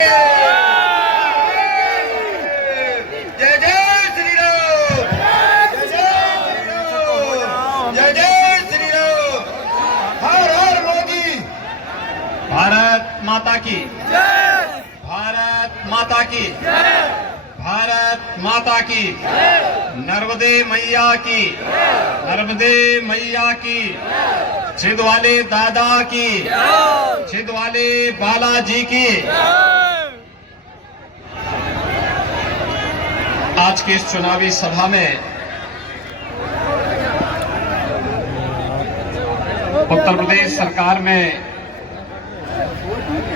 जय जय श्री राम, जय जय श्री राम, हर हर मोदी। भारत माता की जय, भारत माता की जय, भारत माता की नर्मदे मैया की, नर्मदे मैया की, छिंदवाड़े दादा की, छिंदवाड़े बालाजी की। आज की इस चुनावी सभा में उत्तर प्रदेश सरकार में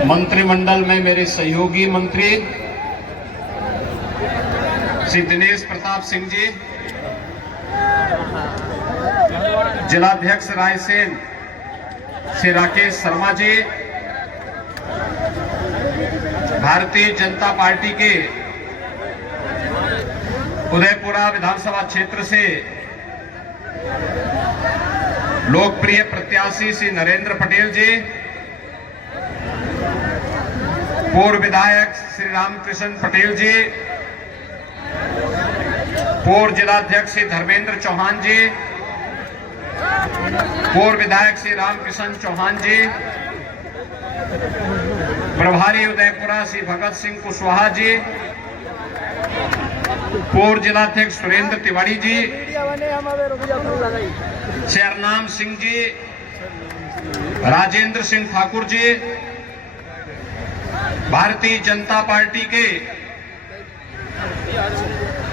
मंत्रिमंडल में मेरे सहयोगी मंत्री श्री दिनेश प्रताप सिंह जी, जिलाध्यक्ष रायसेन श्री राकेश शर्मा जी, भारतीय जनता पार्टी के उदयपुरा विधानसभा क्षेत्र से लोकप्रिय प्रत्याशी श्री नरेंद्र पटेल जी, पूर्व विधायक श्री रामकृष्ण पटेल जी, पूर्व जिलाध्यक्ष श्री धर्मेंद्र चौहान जी, पूर्व विधायक श्री रामकृष्ण चौहान जी, प्रभारी उदयपुरा श्री भगत सिंह कुशवाहा जी, पूर्व जिलाध्यक्ष सुरेंद्र तिवारी जी, शेरनाम सिंह जी, राजेंद्र सिंह ठाकुर जी, भारतीय जनता पार्टी के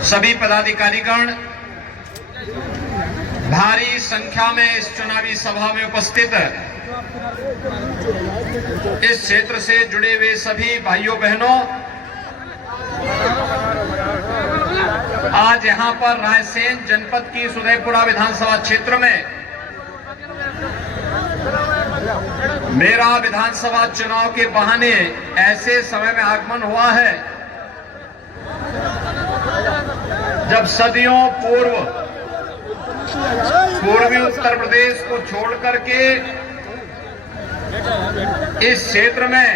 सभी पदाधिकारीगण, भारी संख्या में इस चुनावी सभा में उपस्थित इस क्षेत्र से जुड़े हुए सभी भाइयों बहनों, आज यहां पर रायसेन जनपद की उदयपुरा विधानसभा क्षेत्र में मेरा विधानसभा चुनाव के बहाने ऐसे समय में आगमन हुआ है जब सदियों पूर्वी उत्तर प्रदेश को छोड़ करके इस क्षेत्र में,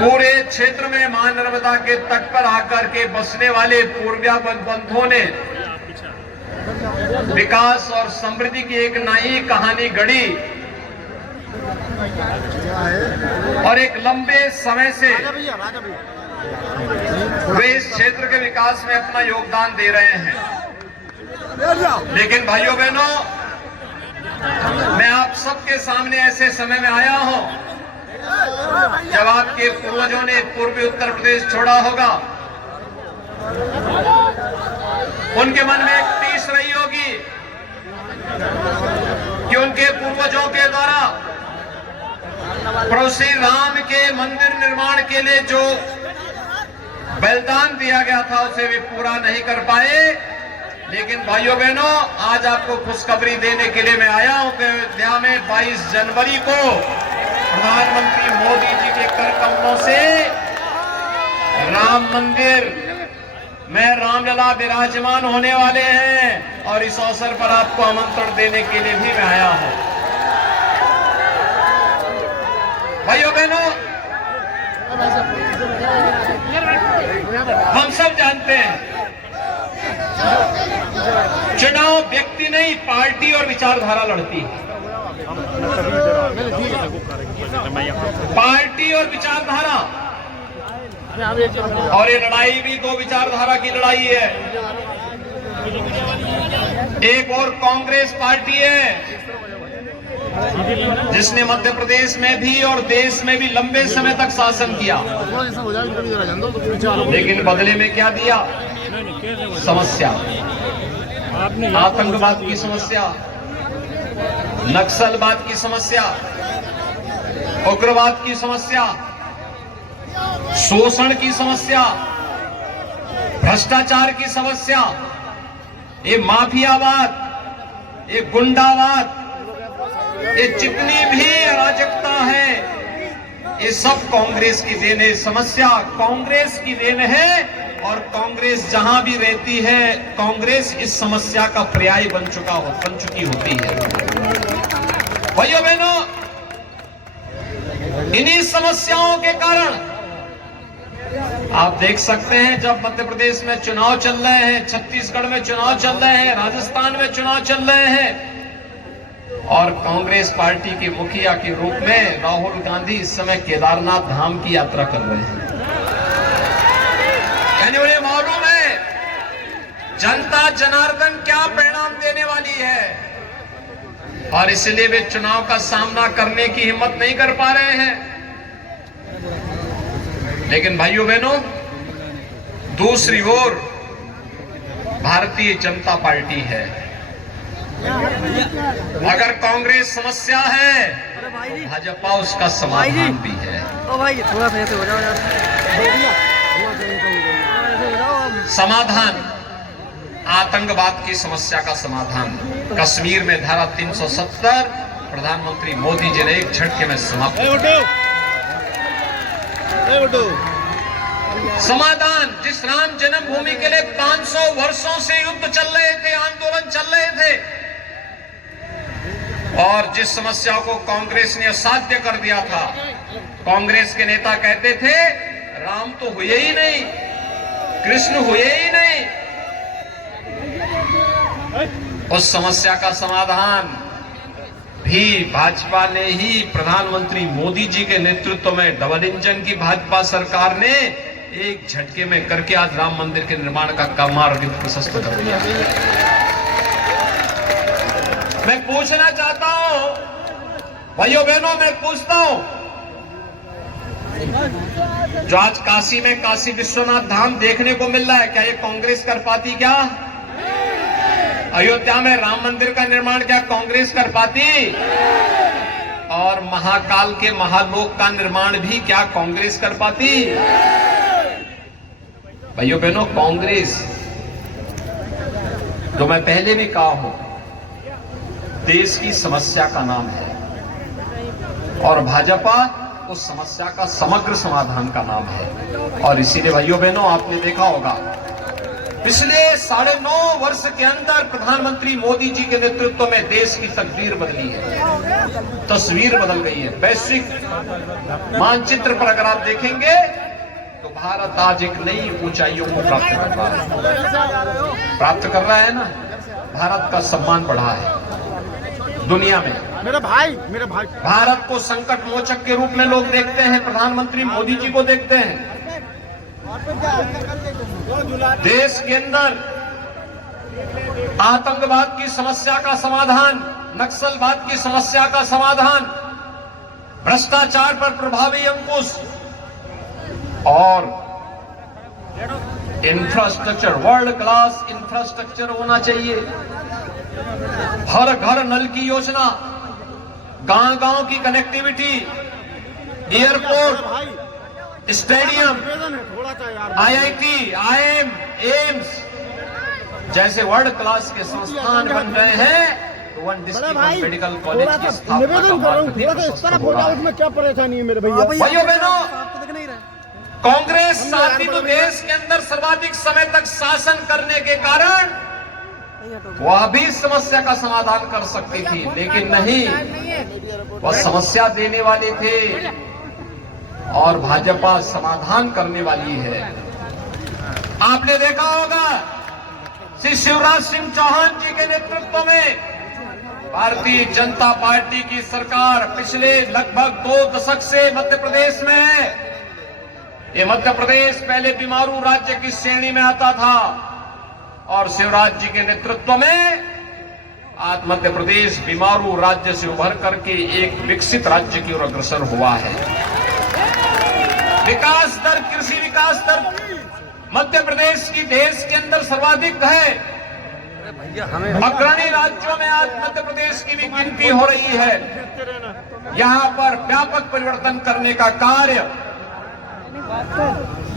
पूरे क्षेत्र में मां नर्मदा के तट पर आकर के बसने वाले पूर्विया बंधुओं ने विकास और समृद्धि की एक नई कहानी गढ़ी और एक लंबे समय से वे इस क्षेत्र के विकास में अपना योगदान दे रहे हैं। लेकिन भाइयों बहनों, मैं आप सबके सामने ऐसे समय में आया हूं जब आपके पूर्वजों ने पूर्वी उत्तर प्रदेश छोड़ा होगा, उनके मन में एक टीस रही होगी कि उनके पूर्वजों के द्वारा प्रभु श्री राम के मंदिर निर्माण के लिए जो बलिदान दिया गया था उसे वे पूरा नहीं कर पाए। लेकिन भाइयों बहनों, आज आपको खुशखबरी देने के लिए मैं आया हूं कि अयोध्या में 22 जनवरी को प्रधानमंत्री मोदी जी के कर कमलों से राम मंदिर में रामलला विराजमान होने वाले हैं और इस अवसर पर आपको आमंत्रण देने के लिए भी मैं आया हूं। भाइयों बहनों, हम सब जानते हैं चुनाव व्यक्ति नहीं, पार्टी और विचारधारा लड़ती है। पार्टी और विचारधारा, और ये लड़ाई भी दो विचारधारा की लड़ाई है। एक और कांग्रेस पार्टी है जिसने मध्य प्रदेश में भी और देश में भी लंबे समय तक शासन किया, लेकिन बदले में क्या दिया? समस्या, आतंकवाद की समस्या, नक्सलवाद की समस्या, उग्रवाद की समस्या, शोषण की समस्या, भ्रष्टाचार की समस्या, ये माफियावाद, ये गुंडावाद, ये जितनी भी अराजकता है, ये सब कांग्रेस की देन है। समस्या कांग्रेस की देन है और कांग्रेस जहां भी रहती है, कांग्रेस इस समस्या का पर्याय बन चुकी होती है। भाइयों बहनों, इन्हीं समस्याओं के कारण आप देख सकते हैं, जब मध्य प्रदेश में चुनाव चल रहे हैं, छत्तीसगढ़ में चुनाव चल रहे हैं, राजस्थान में चुनाव चल रहे हैं, और कांग्रेस पार्टी के मुखिया के रूप में राहुल गांधी इस समय केदारनाथ धाम की यात्रा कर रहे हैं। यानी उन्हें मालूम है जनता जनार्दन क्या परिणाम देने वाली है, और इसलिए वे चुनाव का सामना करने की हिम्मत नहीं कर पा रहे हैं। लेकिन भाइयों बहनों, दूसरी ओर भारतीय जनता पार्टी है। अगर कांग्रेस समस्या है, भाजपा उसका समाधान भी है। समाधान आतंकवाद की समस्या का समाधान कश्मीर में धारा 370 प्रधानमंत्री मोदी जी ने एक झटके में समाप्त किया। समाधान जिस राम जन्मभूमि के लिए 500 वर्षों से युद्ध चल रहे थे, आंदोलन चल रहे थे, और जिस समस्या को कांग्रेस ने असाध्य कर दिया था। कांग्रेस के नेता कहते थे राम तो हुए ही नहीं, कृष्ण हुए ही नहीं। उस समस्या का समाधान भी भाजपा ने ही, प्रधानमंत्री मोदी जी के नेतृत्व में डबल इंजन की भाजपा सरकार ने एक झटके में करके आज राम मंदिर के निर्माण का मार्ग प्रशस्त कर दिया। मैं पूछना चाहता हूं भाइयों बहनों, मैं पूछता हूं, जो आज काशी में काशी विश्वनाथ धाम देखने को मिल रहा है, क्या ये कांग्रेस कर पाती? क्या अयोध्या में राम मंदिर का निर्माण क्या कांग्रेस कर पाती? और महाकाल के महालोक का निर्माण भी क्या कांग्रेस कर पाती? भाइयों बहनों, कांग्रेस, जो मैं पहले भी कहा हूं, देश की समस्या का नाम है, और भाजपा उस समस्या का समग्र समाधान का नाम है। और इसीलिए भाइयों बहनों, आपने देखा होगा पिछले 9.5 वर्ष के अंदर प्रधानमंत्री मोदी जी के नेतृत्व में देश की तकदीर बदली है, तस्वीर बदल गई है। वैश्विक मानचित्र पर अगर आप देखेंगे तो भारत आज एक नई ऊंचाइयों को प्राप्त कर रहा है ना। भारत का सम्मान बढ़ा है दुनिया में। मेरा भाई भारत को संकट मोचक के रूप में लोग देखते हैं, प्रधानमंत्री मोदी जी को देखते हैं। देश के अंदर आतंकवाद की समस्या का समाधान, नक्सलवाद की समस्या का समाधान, भ्रष्टाचार पर प्रभावी अंकुश और इंफ्रास्ट्रक्चर, वर्ल्ड क्लास इंफ्रास्ट्रक्चर होना चाहिए। हर घर नल की योजना, गांव-गांव की connectivity, airport, stadium, IIT, IIM, AIIMS जैसे वर्ल्ड क्लास के संस्थान बन रहे हैं, तो वन डिस्ट्रिक्ट मेडिकल कॉलेज की स्थापना का मार्ग भी प्रशस्त हो रहा है। उसमें क्या परेशानी है मेरे भैया? भाइयों बहनों, कांग्रेस साथी तो देश के अंदर सर्वाधिक समय तक शासन करने के कारण वह भी समस्या का समाधान कर सकती थी, लेकिन नहीं, वह समस्या देने वाले थे और भाजपा समाधान करने वाली है। आपने देखा होगा श्री शिवराज सिंह चौहान जी के नेतृत्व में भारतीय जनता पार्टी की सरकार पिछले लगभग 2 दशक से मध्य प्रदेश में है। ये मध्य प्रदेश पहले बीमारू राज्य की श्रेणी में आता था, और शिवराज जी के नेतृत्व में आज मध्य प्रदेश बीमारू राज्य से उभर करके एक विकसित राज्य की ओर अग्रसर हुआ है। विकास दर, कृषि विकास दर मध्य प्रदेश की देश के अंदर सर्वाधिक है। अग्रणी राज्यों में आज मध्य प्रदेश की भी गिनती हो रही है। यहां पर व्यापक परिवर्तन करने का कार्य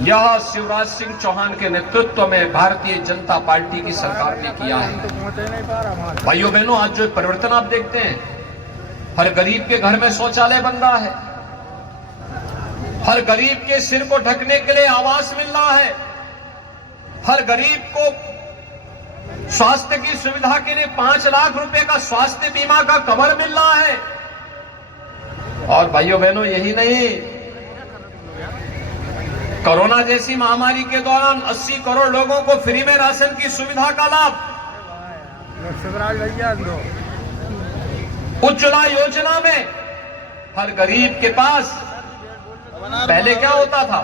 यह शिवराज सिंह चौहान के नेतृत्व में भारतीय जनता पार्टी की सरकार ने किया है। भाइयों बहनों, आज जो परिवर्तन आप देखते हैं, हर गरीब के घर में शौचालय बन रहा है, हर गरीब के सिर को ढकने के लिए आवास मिल रहा है, हर गरीब को स्वास्थ्य की सुविधा के लिए 5 लाख रुपए का स्वास्थ्य बीमा का कवर मिल रहा है, और भाइयों बहनों, यही नहीं, कोरोना जैसी महामारी के दौरान 80 करोड़ लोगों को फ्री में राशन की सुविधा का लाभ, उज्ज्वला योजना में हर गरीब के पास, पहले क्या होता था,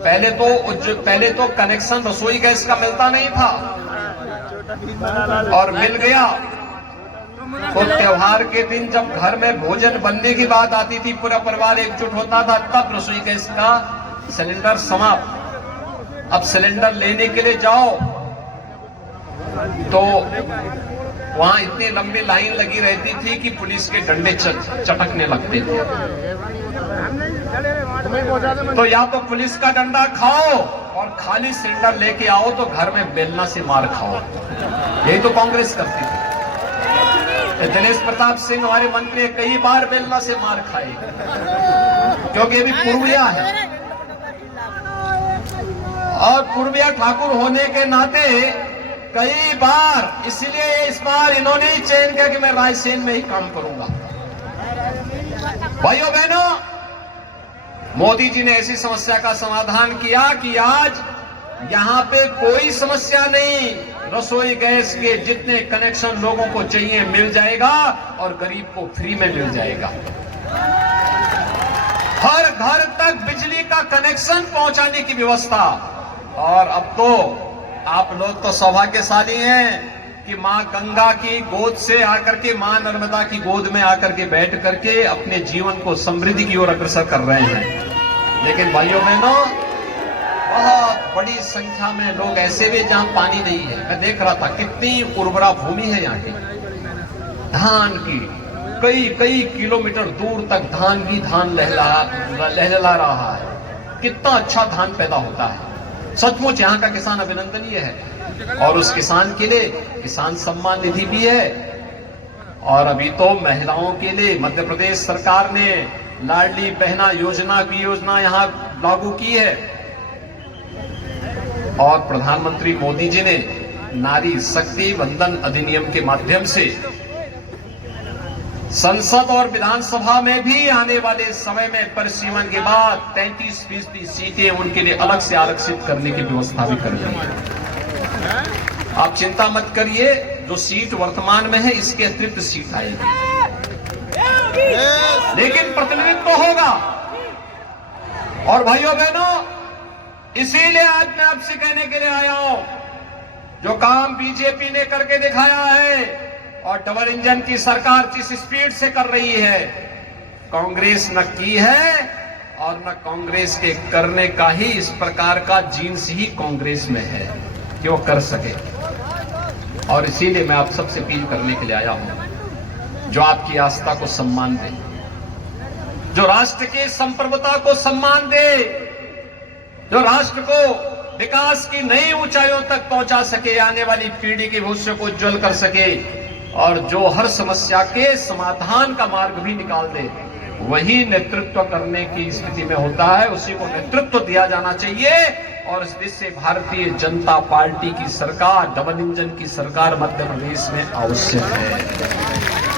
पहले तो कनेक्शन रसोई गैस का मिलता नहीं था, और मिल गया तो त्योहार के दिन जब घर में भोजन बनने की बात आती थी, पूरा परिवार एकजुट होता था, तब रसोई गैस का सिलेंडर समाप्त। अब सिलेंडर लेने के लिए जाओ तो वहां इतनी लंबी लाइन लगी रहती थी कि पुलिस के डंडे चटकने लगते थे। तो या तो पुलिस का डंडा खाओ और खाली सिलेंडर लेके आओ तो घर में बेलना से मार खाओ। यही तो कांग्रेस करती थी। दिनेश प्रताप सिंह हमारे मंत्री कई बार बेलना से मार खाए, क्योंकि ये भी पूर्विया है, और पूर्विया ठाकुर होने के नाते कई बार, इसलिए इस बार इन्होंने ही चयन किया कि मैं रायसेन में ही काम करूंगा। भाइयों बहनों, मोदी जी ने ऐसी समस्या का समाधान किया कि आज यहां पे कोई समस्या नहीं, रसोई गैस के जितने कनेक्शन लोगों को चाहिए मिल जाएगा और गरीब को फ्री में मिल जाएगा। हर घर तक बिजली का कनेक्शन पहुंचाने की व्यवस्था। और अब तो आप लोग तो सौभाग्यशाली हैं कि मां गंगा की गोद से आकर के, मां नर्मदा की गोद में आकर के बैठ करके अपने जीवन को समृद्धि की ओर अग्रसर कर रहे हैं। लेकिन भाइयों बहनों, बहुत बड़ी संख्या में लोग ऐसे भी जहां पानी नहीं है। मैं देख रहा था कितनी उर्वरा भूमि है यहाँ की, धान की, कई किलोमीटर दूर तक धान लहला रहा है। कितना अच्छा धान पैदा होता है। सचमुच यहाँ का किसान अभिनंदनीय है, और उस किसान के लिए किसान सम्मान निधि भी है। और अभी तो महिलाओं के लिए मध्य प्रदेश सरकार ने लाडली बहना योजना की योजना यहाँ लागू की है, और प्रधानमंत्री मोदी जी ने नारी शक्ति वंदन अधिनियम के माध्यम से संसद और विधानसभा में भी आने वाले समय में परिसीमन के बाद 33% सीटें उनके लिए अलग से आरक्षित करने की व्यवस्था भी कर दी है। आप चिंता मत करिए, जो सीट वर्तमान में है इसके अतिरिक्त सीट आएगी, लेकिन प्रतिनिधित्व होगा। और भाइयों बहनों, इसीलिए आज मैं आपसे कहने के लिए आया हूं, जो काम बीजेपी ने करके दिखाया है और डबल इंजन की सरकार जिस स्पीड से कर रही है, कांग्रेस न की है और न कांग्रेस के करने का ही इस प्रकार का जीन्स ही कांग्रेस में है कि वो कर सके। और इसीलिए मैं आप सबसे अपील करने के लिए आया हूं, जो आपकी आस्था को सम्मान दे, जो राष्ट्र की संप्रभुता को सम्मान दे, जो राष्ट्र को विकास की नई ऊंचाइयों तक पहुंचा सके, आने वाली पीढ़ी के भविष्य को उज्जवल कर सके, और जो हर समस्या के समाधान का मार्ग भी निकाल दे, वही नेतृत्व करने की स्थिति में होता है, उसी को नेतृत्व दिया जाना चाहिए। और इस देश से भारतीय जनता पार्टी की सरकार, डबल इंजन की सरकार मध्य प्रदेश में आवश्यक है।